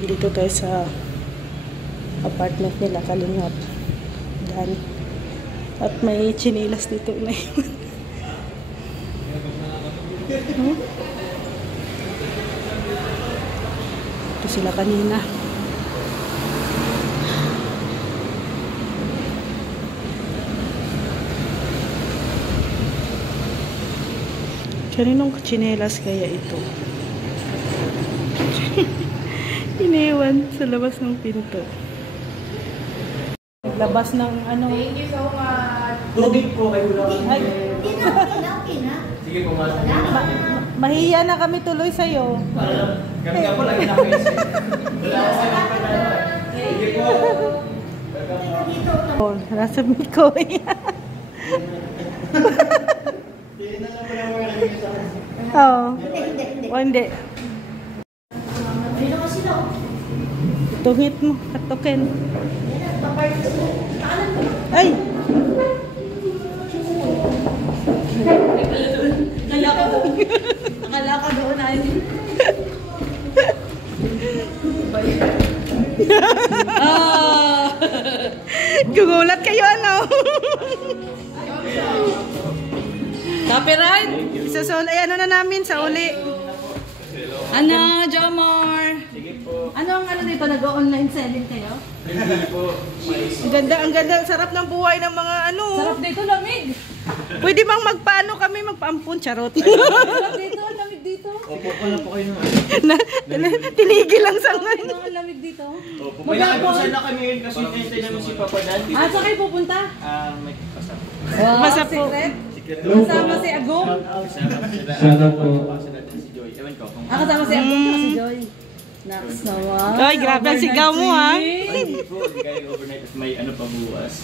Dito tayo sa apartment nila, Kalingap. Dan. At may chinilas dito na yun. Ito sila kanina. Kaninong chinelas kaya ito? Iniwan sa labas ng pinto. Labas ng ano. Thank you so much. Tubig po kayo lang. Ay. Okay na. Sige po, mas. Mahiya na kami tuloy sa'yo. Kami nga po, lagi na kayo siya. Sige po. Oh, nasa Miko. Oo. O hindi. Tungit mo, katukin. Ay! Akala ka doon ay. Gugulat kayo ano? Copyright? Isusuli, ano na namin sa uli. Ano, Jomar? Sige po. Ano ang ano dito? Nag-online selling kayo? Hindi po. Ang ganda, sarap ng buhay ng mga ano. Sarap dito, lamig. Pwede bang magpaano kami, magpaampun, charot. Sarap dito, lamig dito. Opo, wala po kayo naman. Tinigil lang sa Ano ang lamig dito? Opo, may nakapusan na kami ngayon kasi hintay naman si Papa Dan. Ah, saan kayo pupunta? May pasa po. Wow, Basta po. secret? Secret Kasama si Agong? Kasama sila. Kasama natin si Joy. Ewan ko kung... Kasama si Agong at si Joy. Naks naman. Ay, grabe ang sigaw mo, ha? Hindi po, hindi kayo overnight at may ano pa buwas.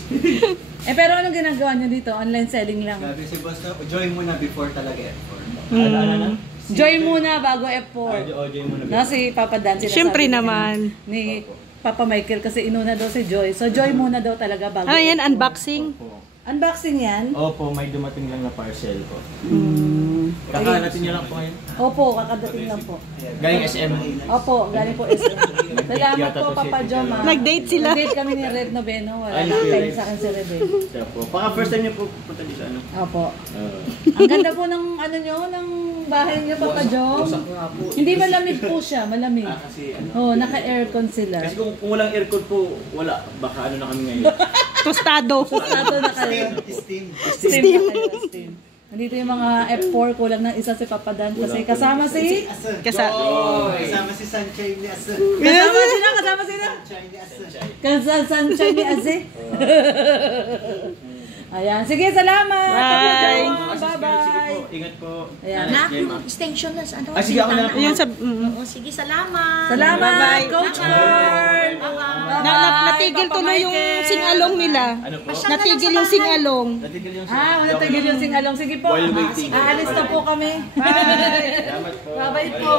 Pero anong ginagawa niyo dito? Online selling lang. Sabi si Boss na, join mo na before talaga effort. Ano? Joy muna bago F4. Joy mo na. Na si Papa Dan, sinasabi Siyempre niya naman. Ni Papa Michael kasi inuna daw si Joy. So Joy muna daw talaga bago Ano yan, F4. unboxing? Unboxing yan? Opo, may dumating lang na parcel po. Kakanatin niyo lang po ngayon. Opo, kakadating lang po. Galing SM. Opo, galing po SM. Salamat po, Papa Joma. Nag-date sila. Nag-date kami ni Red Noveno. Wala Ay, na okay. time sa akin si Red eh. Siya po. Baka first time niyo po punta dito ano? Opo. Ang ganda po ng ano nyo, ng bahay nyo, Papa Jom. Hindi malamig po siya, malamig. Kasi ano? Oh, naka-aircon sila. Kasi kung walang aircon po, wala. Baka ano na kami ngayon. Tostado. Tato na kayo. Steam. Steam na kayo, steam. Nandito yung mga F4, kulang ng isa si Papa Dan kasi kasama si... Kasama si Sunshine ni Asa. Kasama sila. Sunshine ni Asa. Sunshine ni Aze. Ayan, sige, salamat. Bye. Sige Bye-bye. po, ingat po. Ayan. Na, extension na sa ano? Ah, sige, ako na po. Yung sa... Oo, sige, salamat. Salamat, Bye-bye. Coach Carl. natigil Papa tuloy yung Michael. singalong nila. Ano po? Natigil yung singalong. Natigil yung Natigil yung singalong. Sige po. While waiting. Aalis na po kami. Bye. Salamat po. Bye-bye po.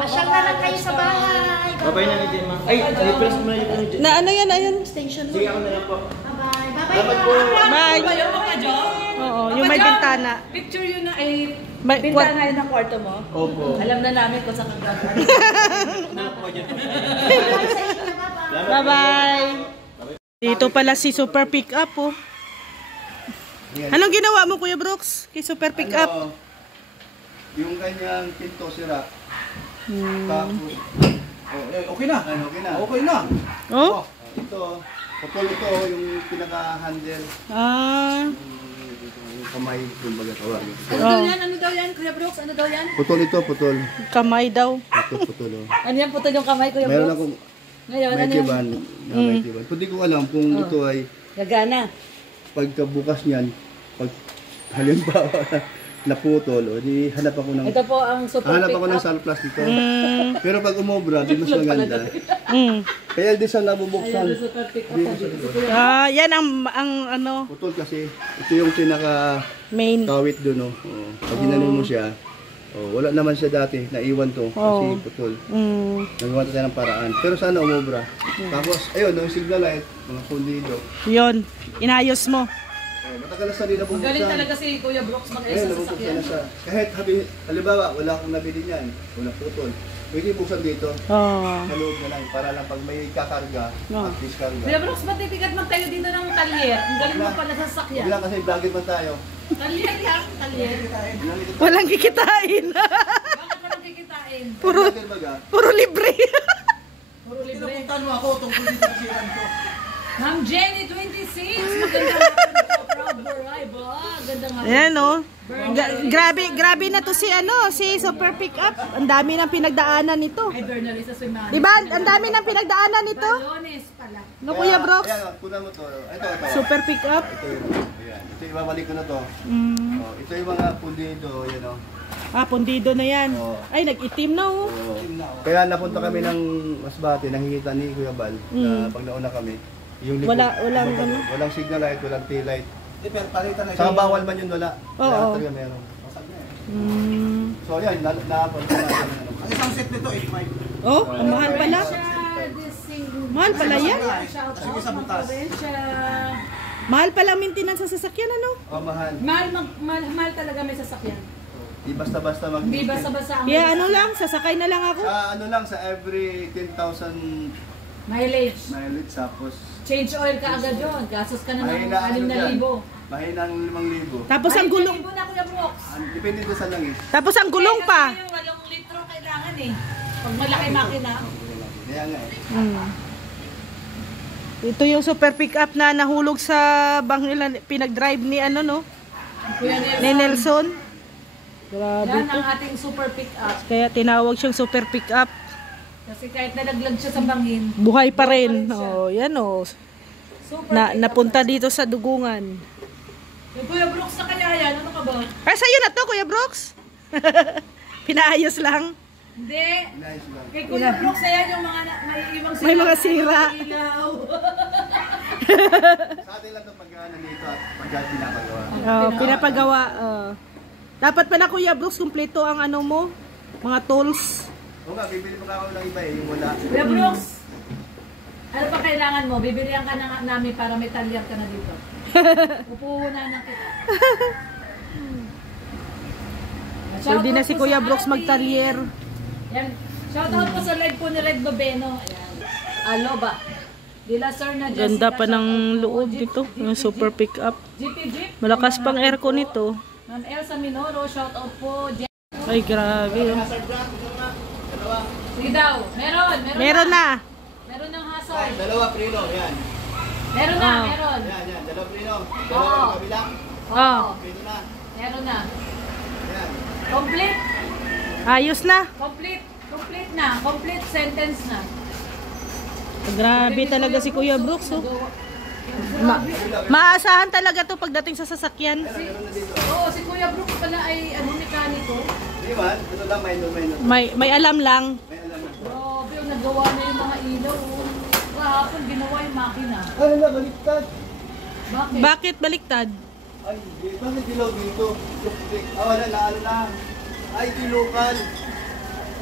Pasyal na lang kayo sa bahay. Babay na ni Gemma. Ay, i-press mo na yung ano dyan. Na ano yan, ayun. Extension Sige, ako na lang po. Bye-bye. Bye-bye. Salamat po. Bye. Ba yun, Papa Jom? Oo, yung may bintana. Picture yun na ay... May- Bintana yun ng kwarto mo? Opo. Alam na namin kung saan kang gagawin. Bye-bye. Dito pala si Super Pickup, oh. Anong ginawa mo, Kuya Brooks? Kay Super Pickup? Ano, yung kanyang pinto sira. Tapos, Okay na. ano, okay na. Okay na. Oh? Ito, putol ito, yung pinaka-handle. Ah. Yung kamay, yung baga tawag. Ano daw yan? Ano daw yan, Kuya Brooks? Ano daw yan? Putol ito, putol. Kamay daw. Putol, oh. Ano yan? Putol yung kamay, Kuya Meron Brooks? akong Ngayon, may ano yan? tiban. May tiban. Pwede ko alam kung ito ay Gagana. pagkabukas niyan, pag halimbawa naputol, o di hanap ako ng Ito po ang super hanap ako ng pick-up. surplus dito. Pero pag umobra, di mas maganda. Mm. Kaya di sa nabubuksan. Ayan, super pick-up. Di sa likod. Yan ang ano, Putol kasi, ito yung pinaka main. kawit doon, oh. Oh. Pag ginanon mo siya, oh, wala naman siya dati, naiwan to kasi Oo. putol. Mm. Nagawa tayo ng paraan. Pero sana umobra. Tapos, ayun, yung signal light, mga kundido. Yun. Inayos mo. Oh, matagal na sa di nabubuksan. Magaling talaga si Kuya Brooks Ayun, mag-ayos sa nabubuksan sasakyan. na siya. Kahit halimbawa, wala akong nabili niyan, wala putol. Pwede buksan dito, Oh. sa loob na lang. para lang pag may kakarga, No. at least karga. Kuya Brooks, ba't titikat magtayo dito ng talyer? Ang galing mo pala sa sasakyan. Huwag lang kasi vlogger man tayo. Talyer yan, talyer. Walang kikitain. Bakit mo nang kikitain? Puro, Vlogger baga. puro libre. Puro libre. Pinupuntahan mo ako tungkol dito sa siran ko. Ma'am Jenny, 26. Maganda nga po. Proud Boray ba? Ganda nga po. Ayan oh. Grabe na to si si Super Pickup. Ang dami ng pinagdaanan nito. Ay, Bernal, sa Sumani. Diba? Ang dami ng pinagdaanan nito. Balones pala. No, Kuya Brooks? Ayan, kunan mo to. Ito. Super Pickup. Ito yun. Ayan. Ito ibabalik ko na to. Mm. Oh, ito yung mga pundido, yan o. Pundido na yan. Oo. Ay, nag-itim na oh. Kaya napunta kami ng Masbate, nakikita ni Kuya Bal na pag nauna kami. Yung likod, walang signal light, walang tail light. Pero palitan na Saka bawal man yun, wala. Oo. Lahat talaga meron. Mm. So yan, napunta natin. Ang isang set nito, 8.5. Oh, ang mahal pala. Mahal pala yan. Sige sa butas. Mahal pala maintenance sa sasakyan, ano? Oh, mahal. Mahal talaga may sasakyan. Di basta-basta mag- Hindi basta-basta ang Kaya ano lang, sasakay na lang ako. ano lang, sa every 10,000 mileage. mileage, tapos Change oil ka agad yun. Gastos ka na ng mahina ano dyan. 6,000. Mahina ang 5,000. Tapos ang gulong, 5,000 na Kuya Brooks. Depende doon sa langis. tapos ang gulong pa. Kasi yung 8 litro kailangan eh. Pag malaki makina. Kaya nga eh. Mm. Ito yung Super Pickup na nahulog sa bangila, pinag-drive ni Kuya ni Nelson. Nelson. Grabe Yan to. ang ating super pick-up. Kaya tinawag siyang Super Pickup. Kasi kahit nalaglag siya sa bangin. Buhay pa rin. siya. Oh, yan oh. Super Napunta dito sa dugungan. Yung Kuya Brooks na kaya yan, ano ka ba? Ay, sa'yo na to, Kuya Brooks. Pinaayos lang. Hindi. Nice lang. Kay Kuya Brooks, ayan yung mga May mga sira. Ilaw. Sa atin lang ito pag nandito at pag pinapagawa. Oh, pinapagawa. Dapat pa na, Kuya Brooks, kumpleto ang mo, mga tools. Oo nga, bibili pa ako ng iba eh, yung wala. Kuya Brooks, ano pa kailangan mo? Bibilihan ka na namin para may talyer ka na dito. Upuhunan na kita. Pwede na si Shoutout po Kuya sa Brooks ating- magtalyer. Yan. Shoutout po sa live po ni Red Babeno. Ayan. Aloba. Dila sir na Jessica. Ganda pa ng shoutout po. loob nito, yung Super Pickup. Jeep. Malakas pang aircon nito. Ma'am Elsa Minoro, shoutout po. Ay, grabe. Oh. Sige daw. Meron Meron na. Meron ng hazard. Dalawa prino, yan. Meron na, Ah. meron. Yan, dalawa prino. Oo. Dalawa kabila. Oh. Prino na. Meron na. Yan. Complete. Ayos na. Complete na. Complete sentence na. Grabe talaga si Kuya Brooks. Oh. Maasahan talaga to pagdating sa sasakyan. Oo, si Kuya Brooks pala ay mekaniko. Di ba? Ito lang, minor. May alam lang. May alam na. Grabe, nagawa na yung mga ilaw. Oh. Kahapon ginawa yung makina. Ano na, baliktad. Bakit? Bakit baliktad? Ay, bakit dilaw dito? Wala na, ano na. Ay, di local.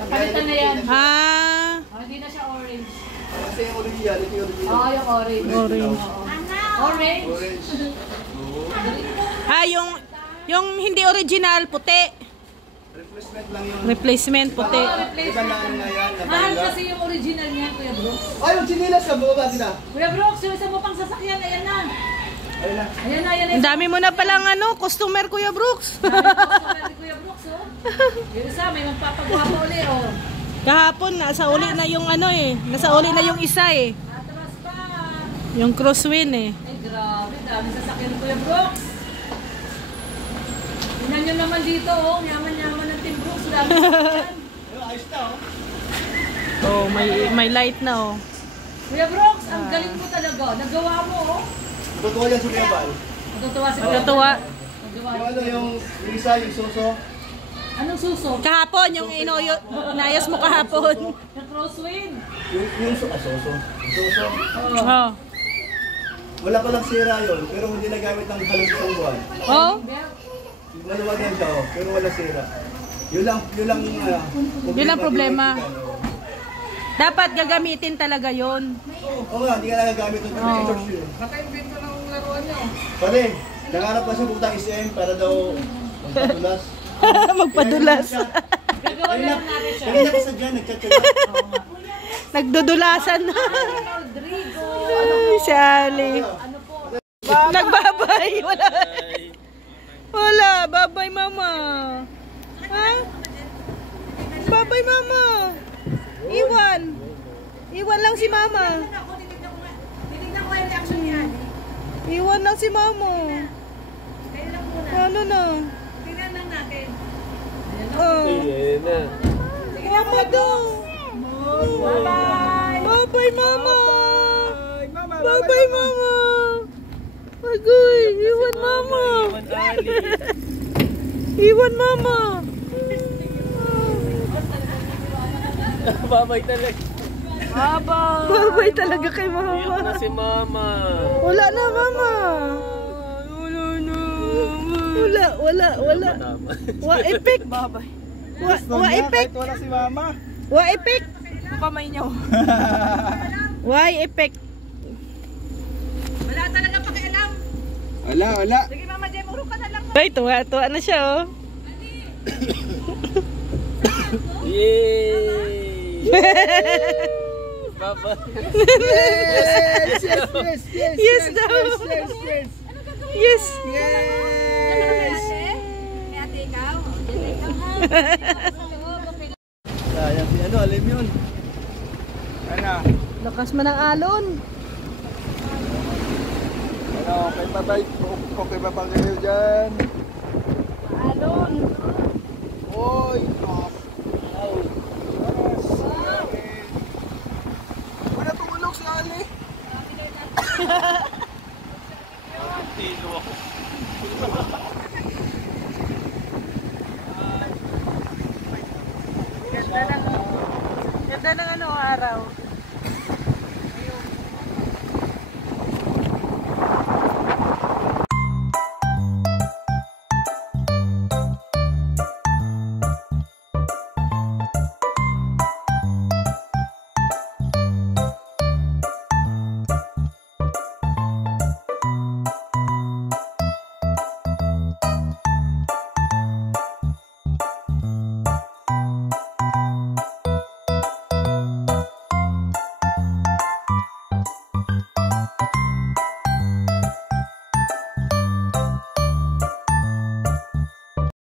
Napalitan na yan. Ah, Hindi na siya orange. Kasi yung original, ito yung original. Oo, yung orange. Orange. Oo. Orange. Orange. yung hindi original, puti. Replacement lang yung... Replacement, puti. Oo, Iba replacement. na ano nga yan. Mahal natanggal. kasi yung original niya, Kuya Brooks. Ay, yung chinilas ka, bumaba sila. Kuya Brooks, yung isa mo pang sasakyan, ayan na. Ayun na. Ayan na, ayan na. Ang dami mo na palang customer, Kuya Brooks. Customer ni Kuya Brooks, oh. Yung isa, may magpapagawa pa uli, oh. Kahapon, nasa uli na yung nasa uli na yung isa eh. Atras pa. Yung crosswind eh. Ay, grabe. Dami sasakyan ni Kuya Brooks. Tingnan nyo naman dito, oh. Yaman-yaman ng Team Brooks. Dami sasakyan. Ayos na, oh. Oh, may light na oh. Kuya Brooks, ang galing mo talaga. Nagawa mo, oh. Totoo yan sa Kebal. Natutuwa si Kuya Natutuwa. Brooks. Nagawa Yung niya. ano, yung isa, yung suso. Anong suso? Kahapon, yung inayos mo kahapon. Yung crosswind. Yung suso. Suso. Oh. Oh. Wala pa lang sira yun, pero hindi nagamit ng halos isang buwan. Oh. Maluwag yan siya, oh, pero wala sira. Yun lang, Yun lang problema. Dapat gagamitin talaga yon. Oo nga, hindi ka nagagamit ng pictures yun. Naka-invento ng laruan niyo. Pare, nangarap pa siya puntang SM para daw magpatulas. Magpadulas. Gagawa na lang natin siya. Kaya nakasadya, nagchat-chat. Oo nga. Nagdudulasan na. Rodrigo. Ay, si Ali. Ano po? Nagbabay. Wala. Wala. Babay, mama. Ha? Babay, mama. Iwan. Iwan lang si mama. Tinignan ko yung reaction niya. Iwan lang si mama. Kaya lang muna. Ano na? Tingnan lang natin. Oh. Mama daw. Bye-bye. Babay, mama. Babay, mama. Agoy, iwan mama. Iwan mama. Babay talaga. Babay talaga kay mama. Iyak na si mama. Wala na, mama. Wala. Wa epic. Babay. Wa epic. Wala si mama. Wa epic. Kamay niyo. Why epic? Wala talaga pakialam. Wala. Sige, Mama Jem, uro ka na lang. Ay, tuwa na siya, oh. Yay! Baba. Yes daw. Yes. Ate, ikaw? Sayang si ano, alam yun. Ano? Lakas man ang alon. Ano, okay pa ba? Okay pa ba kayo dyan? Alon. Oy! Wala tumulog si Ali. Tilo ako. Ganda ng araw.